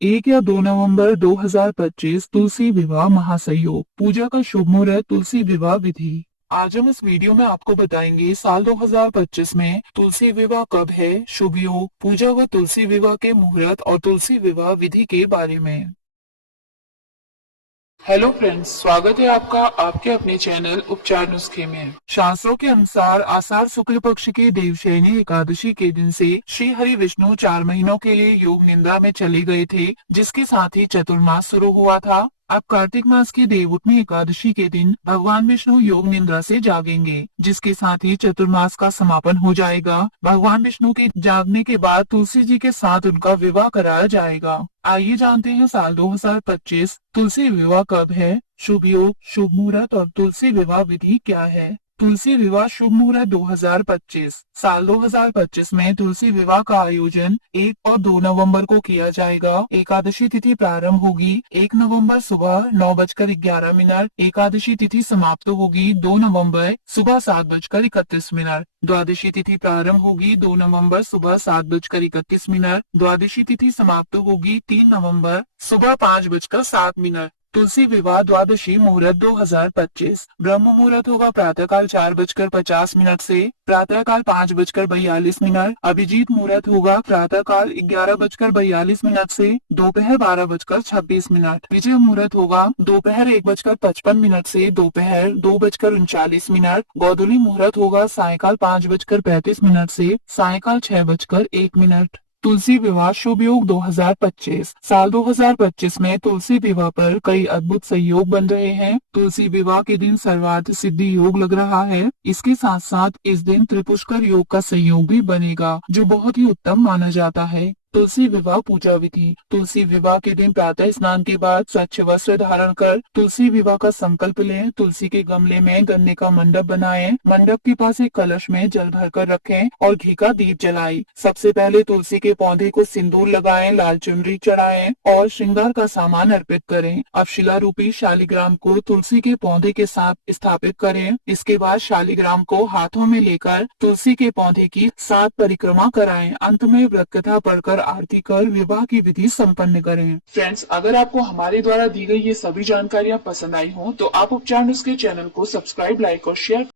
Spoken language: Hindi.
1 या 2 नवंबर 2025 तुलसी विवाह महासंयोग, पूजा का शुभ मुहूर्त, तुलसी विवाह विधि। आज हम इस वीडियो में आपको बताएंगे साल 2025 में तुलसी विवाह कब है, शुभ योग, पूजा व तुलसी विवाह के मुहूर्त और तुलसी विवाह विधि के बारे में। हेलो फ्रेंड्स, स्वागत है आपका आपके अपने चैनल उपचार नुस्खे में। शास्त्रों के अनुसार आषाढ़ शुक्ल पक्ष की देवशयनी एकादशी के दिन से श्री हरि विष्णु 4 महीनों के लिए योग निद्रा में चले गए थे, जिसके साथ ही चतुर्मास शुरू हुआ था। अब कार्तिक मास की देवउठनी एकादशी के दिन भगवान विष्णु योग निद्रा से जागेंगे, जिसके साथ ही चतुर्मास का समापन हो जाएगा। भगवान विष्णु के जागने के बाद तुलसी जी के साथ उनका विवाह कराया जाएगा। आइए जानते हैं साल 2025 तुलसी विवाह कब है, शुभ योग, शुभ मुहूर्त और तुलसी विवाह विधि क्या है। तुलसी विवाह शुभ मुहूर्त 2025। साल 2025 में तुलसी विवाह का आयोजन 1 और 2 नवंबर को किया जाएगा। एकादशी तिथि प्रारंभ होगी 1 नवंबर सुबह 9:11। एकादशी तिथि समाप्त होगी 2 नवंबर सुबह 7:31। द्वादशी तिथि प्रारंभ होगी 2 नवंबर सुबह 7:31। द्वादशी तिथि समाप्त होगी 3 नवंबर सुबह 5:07। तुलसी विवाह द्वादशी मुहूर्त 2025। ब्रह्म मुहूर्त होगा प्रातःकाल 4:50 से प्रातःकाल 5:42। अभिजीत मुहूर्त होगा प्रातःकाल 11:42 से दोपहर 12:26। विजय मुहूर्त होगा दोपहर 1:55 से दोपहर 2:39। गोधूली मुहूर्त होगा सायकाल 5:35 से सायकाल 6:01। तुलसी विवाह शुभ योग 2025। साल 2025 में तुलसी विवाह पर कई अद्भुत संयोग बन रहे हैं। तुलसी विवाह के दिन सर्वार्थ सिद्धि योग लग रहा है। इसके साथ साथ इस दिन त्रिपुष्कर योग का संयोग भी बनेगा, जो बहुत ही उत्तम माना जाता है। तुलसी विवाह पूजा विधि। तुलसी विवाह के दिन प्रातः स्नान के बाद स्वच्छ वस्त्र धारण कर तुलसी विवाह का संकल्प लें। तुलसी के गमले में गन्ने का मंडप बनाएं। मंडप के पास एक कलश में जल भरकर रखें और घी का दीप जलाएं। सबसे पहले तुलसी के पौधे को सिंदूर लगाएं, लाल चुनरी चढ़ाएं और श्रृंगार का सामान अर्पित करें। अब शिला रूपी शालिग्राम को तुलसी के पौधे के साथ स्थापित करें। इसके बाद शालिग्राम को हाथों में लेकर तुलसी के पौधे की 7 परिक्रमा कराएं। अंत में व्रत कथा पढ़कर आरती कर विवाह की विधि संपन्न करें। फ्रेंड्स, अगर आपको हमारे द्वारा दी गई ये सभी जानकारियाँ पसंद आई हो तो आप उपचार नुस्खे चैनल को सब्सक्राइब, लाइक और शेयर